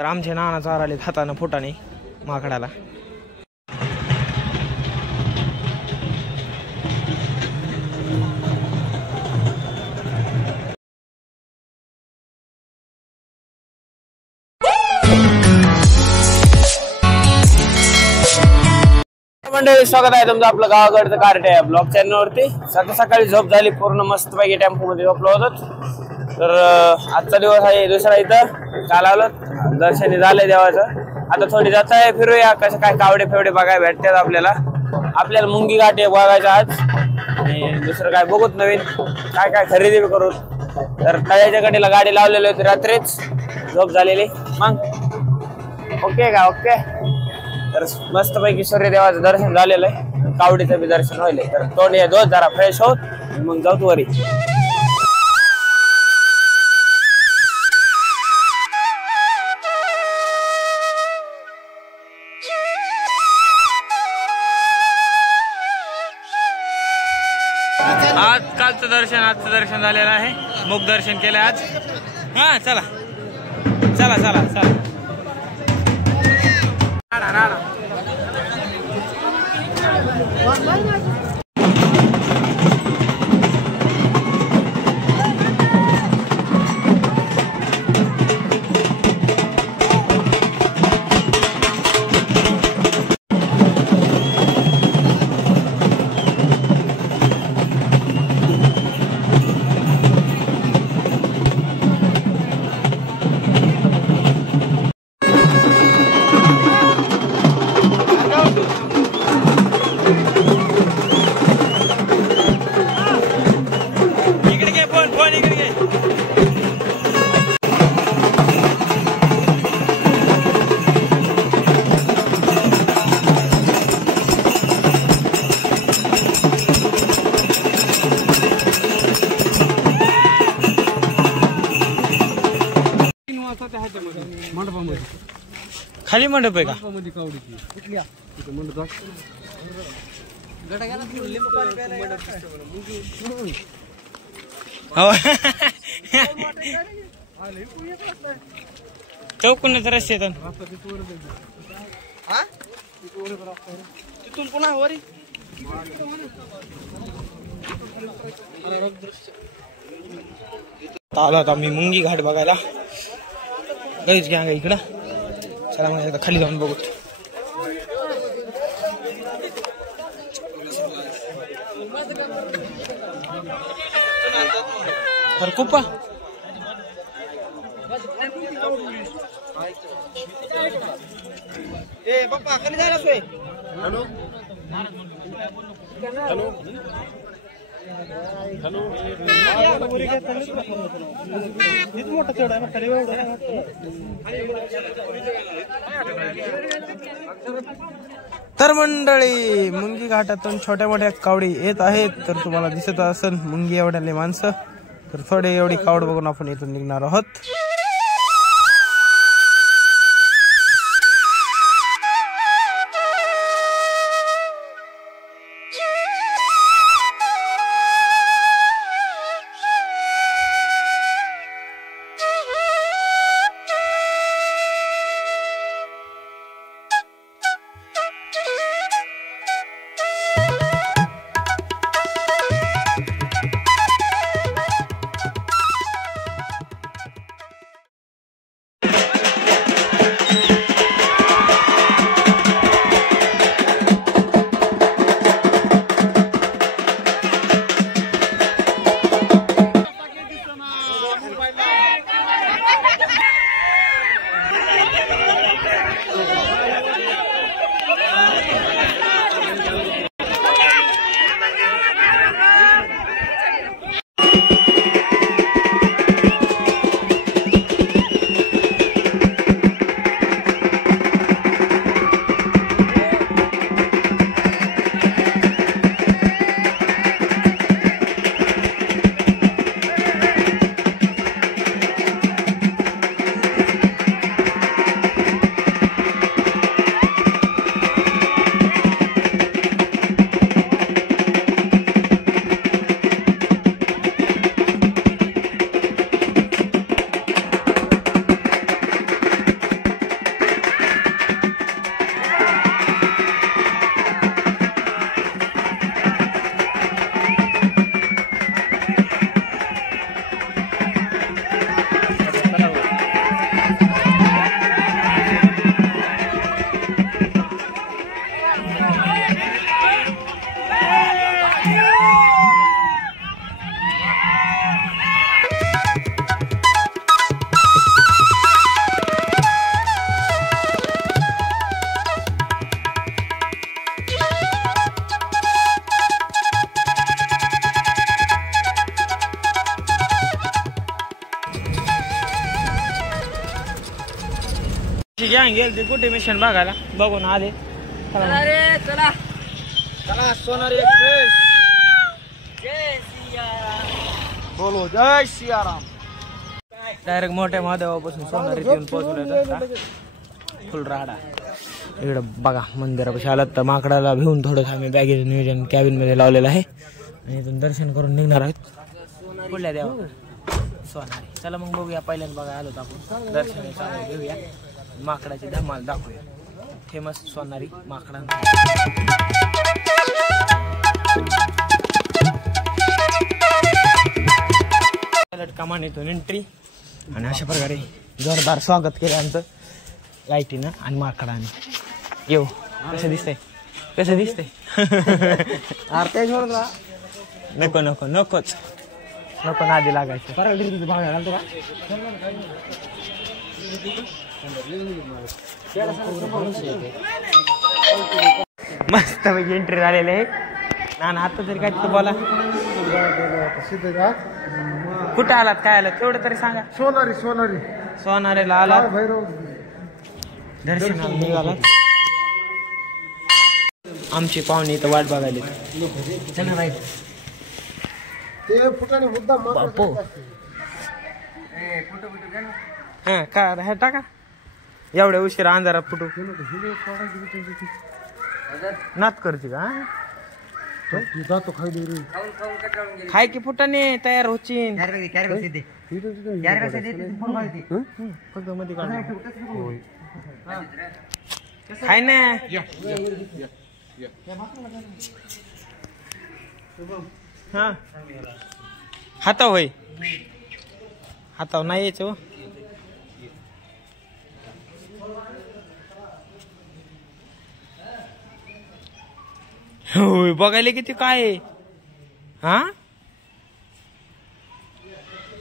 तर आमचे नाना चाराले हातानं फुटाने माकडाला. मंडळी, स्वागत आहे तुमचं आपलं गावाकडचं कार्टे या ब्लॉग चॅनल वरती. सकाळी झोप झाली पूर्ण मस्त पैकी टेम्पो मध्ये झोपलो होतो. तर आजचा दिवस आहे दुसरा. इथं काल आलो, दर्शनी झालंय देवाचं. आता थोडी जात आहे, फिरूया कसं काय कावडे फेवडे बघायला भेटतात आपल्याला मुंगी घाटे बघायचं आज. आणि दुसरं काय बघूत नवीन काय काय खरेदी करू. तर तळ्याच्या कडेला गाडी लावलेली होती रात्रीच, झोप झालेली. मग ओके का ओके. तर मस्त पैकी सूर्यदेवाचं दर्शन झालेलं आहे, कावडीचं बी दर्शन व्हायलंय. तर तोंड दोन जरा फ्रेश होत मग जाऊ वरी. आजचं दर्शन झालेलं आहे, मुख दर्शन केलं आज. हा चला चला चला चला. खाली मंडप आहे का? चौकूनच रस्ते तिथून पुन्हा वरी आलो आता मी मुंगी घाट बघायला. काहीच घ्या इकडं. चला मग एकदा खाली जाऊन बघू. कुप्पा ए पप्पा खाली जायला सोय. Hello hello hello. तर मंडळी, मुंगी घाटातून छोट्या मोठ्या कावडी येत आहेत. तर तुम्हाला दिसत असेल मुंगी एवढ्याले माणसं. तर थोडे एवढी कावड बघून आपण इथून निघणार आहोत. गेल कुठे मिशन बघायला बघून आले. चला चला सोनारी एक्सप्रेस. बोलो जय सियाराम. डायरेक्ट मोठ्या महादेवापासून सोनारीत येऊन पोहोचलो. फुल राडा. इकडं बघा मंदिरापाशी आलात तर माकडाला भिवून थोडं आम्ही बॅगेचं नियोजन कॅबिन मध्ये लावलेलं आहे आणि इथून दर्शन करून निघणार आहेत कुठल्या देवा सोनारी. चला मग बघूया. पहिल्यांदा बघा आलो आपण दर्शन घेऊया. माकडाची धमाल दाखवूया. फेमस सोनारी माकडा. कमानीतून एंट्री आणि अशा प्रकारे जोरदार स्वागत केलं आमचं लाईटीनं आणि माकडाने. येऊ कसं दिसतंय कसं दिसतंय. नको नको नकोच नको नादी लागायचं. मस्त पैकी एंट्री झालेली आहे. ना आता तरी काय तिथं बोला. कुठं आलात काय आलात तेवढं तरी सांगा. सोनारी सोनारी सोनारीला आला भैरव दर्शनाला निघाला. आमची पाहुणे इथं वाट बघायला. ते फुटाने मुद्दा बापो हा का टाका. एवढ्या उशिरा अंधारात फुटू नात करते का. जातो खायला रे. खाय की फुटाने तयार होची. फक्त मध्ये खाय ना. हा हाताव होय हाताव नाही यायचं. होय बघायला किती काय आहे. हा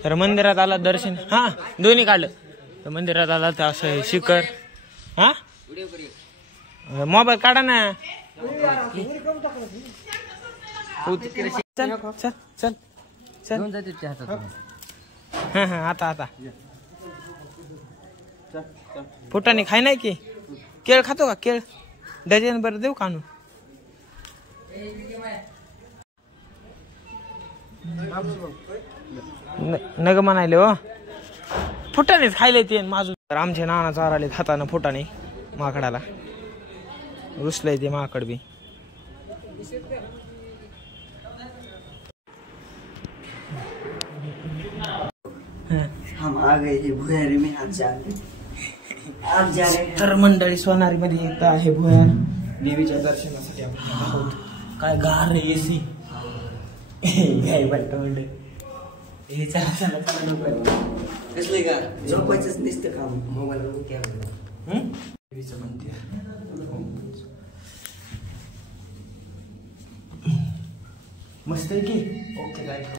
तर मंदिरात आला दर्शन. हा दोन्ही काढलं तर मंदिरात आला तर असं शिखर. हा मोबाईल काढा ना. चल चल चल चल. हा हा आता आता फुटाने खाय नाही की. केळ खातो का केळ डझन बरं देऊ का आणून. नग म्हणाले हो फुटानेच खायला ते माझून. तर आमचे नाना चाराले हातानं फुटाने माकडाला रुसलंय ते माकड बी. तर मंडळी सोनारी मध्ये येत आहे भुयार देवीच्या दर्शनासाठी आपण आहोत. काय गार एसी काय वाटत मंडळी. हे चला चला चला कसले का झोपायचंच नुसतं काम मोबाईल देवीचं मंदिर. मस्त आहे की. ओके